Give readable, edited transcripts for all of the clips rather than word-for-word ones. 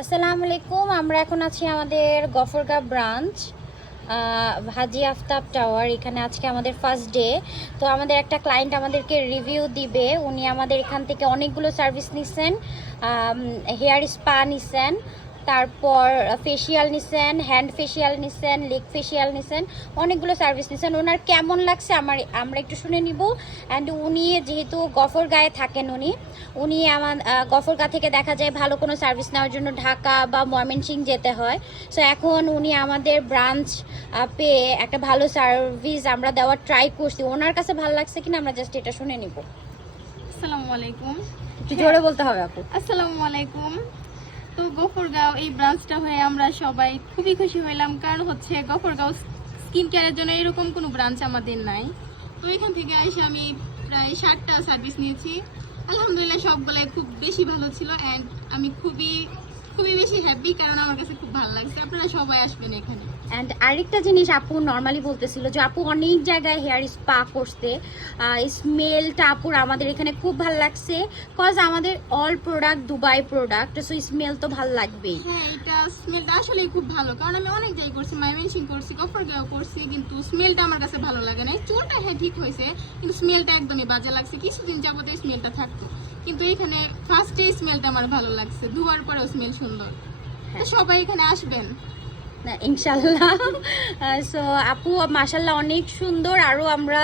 আসসালামু আলাইকুম। আমরা এখন আছি আমাদের গফরগাঁও ব্রাঞ্চ হাজি আফতাব টাওয়ার। এখানে আজকে আমাদের ফার্স্ট ডে। তো আমাদের একটা ক্লায়েন্ট আমাদেরকে রিভিউ দিবে। উনি আমাদের এখান থেকে অনেকগুলো সার্ভিস নিছেন, হেয়ার স্পা নিছেন, তারপর ফেসিয়াল নিছেন, হ্যান্ড ফেসিয়াল নিছেন, লেগ ফেসিয়াল নিছেন, অনেকগুলো সার্ভিস নিছেন। ওনার কেমন লাগছে আমরা একটু শুনে নিব। অ্যান্ড উনি যেহেতু গফরগাঁয়ে থাকেন, উনি আমার গফরগাঁ থেকে দেখা যায় ভালো কোনো সার্ভিস নেওয়ার জন্য ঢাকা বা ময়মনসিংহ যেতে হয়। সো এখন উনি আমাদের ব্রাঞ্চ পেয়ে একটা ভালো সার্ভিস আমরা দেওয়ার ট্রাই করছি। ওনার কাছে ভালো লাগছে কিনা আমরা জাস্ট এটা শুনে নিব। আসসালামু আলাইকুম। একটু জোরে বলতে হবে আপু। আসসালামু আলাইকুম। তো গফরগাঁও এই ব্রাঞ্চটা হয়ে আমরা সবাই খুবই খুশি হইলাম, কারণ হচ্ছে গফরগাঁও স্কিন কেয়ারের জন্য এরকম কোনো ব্রাঞ্চ আমাদের নাই। তো এখান থেকে এসে আমি প্রায় 60টা সার্ভিস নিয়েছি। আলহামদুলিল্লাহ সবগুলাই খুব বেশি ভালো ছিল অ্যান্ড আমি খুবই বেশি হ্যাপি, কারণ আমার কাছে খুব ভালো লাগছে। আপনারা সবাই আসবেন এখানে। অ্যান্ড আরেকটা জিনিস আপু নর্মালি বলতেছিল যে আপু অনেক জায়গায় হেয়ার স্পা করতে, স্মেলটা আপুর আমাদের এখানে খুব ভালো লাগছে। কজ আমাদের all product Dubai product, so smell তো ভালো লাগবেই। হ্যাঁ, এটা স্মেলটা আসলেই খুব ভালো, কারণ আমি অনেক জায়গায় করছি, ময়মনসিংহ করছি, গফরগাঁও করছি, কিন্তু স্মেলটা আমার কাছে ভালো লাগে না। চুলটা হ্যাঁ ঠিক হয়েছে, কিন্তু স্মেলটা একদমই বাজে লাগছে। কিছুদিন যাবত স্মেলটা থাকতো, কিন্তু এখানে ফার্স্টে স্মেলটা আমার ভালো লাগছে, ধোয়ার পরেও স্মেল সুন্দর। তো সবাই এখানে আসবেন ইনশাল্লাহ। সো আপু মাশাল্লাহ অনেক সুন্দর। আরও আমরা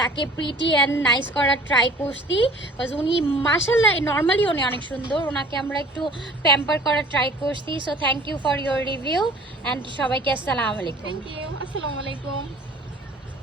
তাকে প্রিটি অ্যান্ড নাইস করার ট্রাই করছি, বিকজ উনি মাশাল্লাহ নর্মালি উনি অনেক সুন্দর। ওনাকে আমরা একটু প্যাম্পার করার ট্রাই করছি। So thank you for your review and সবাইকে আসসালামু আলাইকুম। Thank you. আসসালামু আলাইকুম।